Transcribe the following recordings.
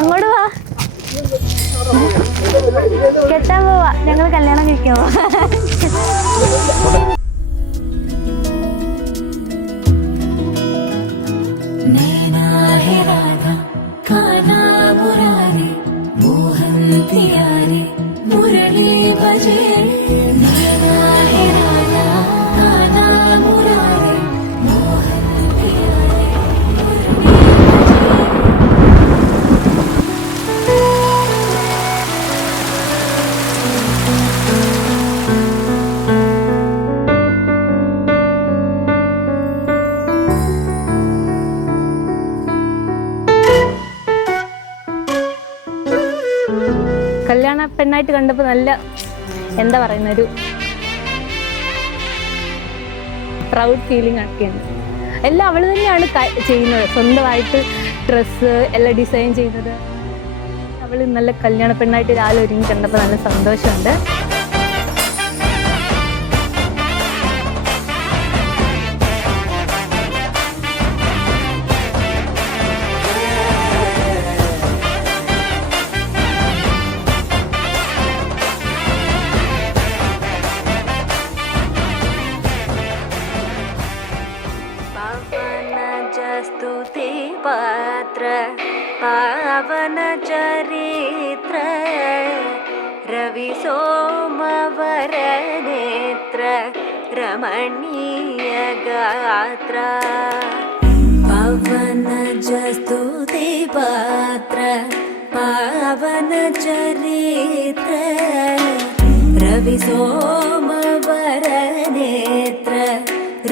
അങ്ങോട്ട് വാ. കെട്ടാൻ പോവാ, ഞങ്ങൾ കല്യാണം കഴിക്കാൻ പോവാ. मुरली बजे नैना है राधा काना मुरारे मोहन प्यारे കല്യാണ പെണ്ണായിട്ട് കണ്ടപ്പോൾ നല്ല എന്താ പറയുന്ന ഒരു പ്രൗഡ് ഫീലിംഗ് ഒക്കെയുണ്ട്. എല്ലാം അവൾ തന്നെയാണ് ചെയ്യുന്നത്, സ്വന്തമായിട്ട് ഡ്രസ്സ് എല്ലാം ഡിസൈൻ ചെയ്യുന്നത്. അവൾ നല്ല കല്യാണ പെണ്ണായിട്ട് രാവിലെ ഒരുങ്ങി കണ്ടപ്പോൾ നല്ല സന്തോഷമുണ്ട്. स्तुति पात्र पावन चरित्र रवि सोमवर नेत्र रमणीय गात्र पवन स्तुति पात्र पावन चरित्र रवि सोमवर नेत्र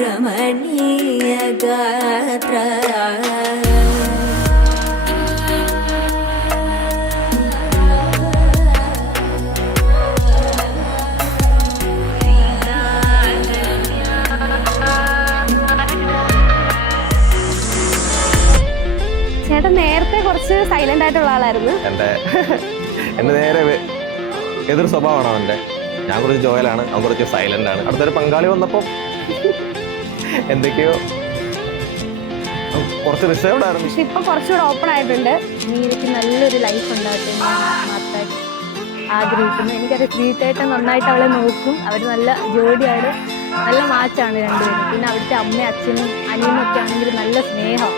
रमणीय गात्र ചേട്ടൻ നേരത്തെ കുറച്ച് സൈലന്റ് ആയിട്ടുള്ള ആളായിരുന്നു. എന്റെ നേരെ എതിർ സ്വഭാവമാണ് അവന്റെ. ഞാൻ കുറച്ച് ജോയലാണ്, അവൻ കുറച്ച് സൈലന്റ് ആണ്. അടുത്തൊരു പങ്കാളി വന്നപ്പോൾ എന്തൊക്കെയോ കുറച്ച് റിസർവ്ഡ് ആയിരുന്നു. പക്ഷെ ഇപ്പൊ കുറച്ചുകൂടെ ഓപ്പൺ ആയിട്ടുണ്ട്. നീരയ്ക്ക് നല്ലൊരു ലൈഫ് ഉണ്ടാകട്ടെ മാത്രമായിട്ട് ആഗ്രഹിക്കുന്നു. എനിക്കറിയാം ശ്രീതേട്ടൻ നന്നായിട്ട് അവളെ നോക്കും. അവർ നല്ല ജോഡിയാണ്, നല്ല മാച്ചാണ് രണ്ടുപേരും. പിന്നെ അവിടുത്തെ അമ്മയും അച്ഛനും അനിയനും ഒക്കെ ആണെങ്കിൽ നല്ല സ്നേഹം.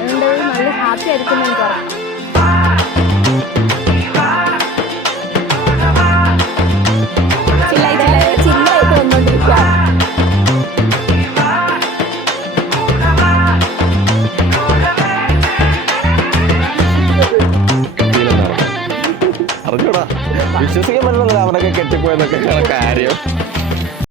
അതുകൊണ്ട് നല്ല ഹാപ്പി ആയിരിക്കും എനിക്ക് പറയാം. ചില്ലായിട്ട് വന്നോണ്ടിരിക്കുക. അറിഞ്ഞൂടാ, വിശ്വസിക്കാൻ പറ്റുന്നില്ല അവനൊക്കെ കെട്ടിപ്പോയെന്നൊക്കെ കാര്യം.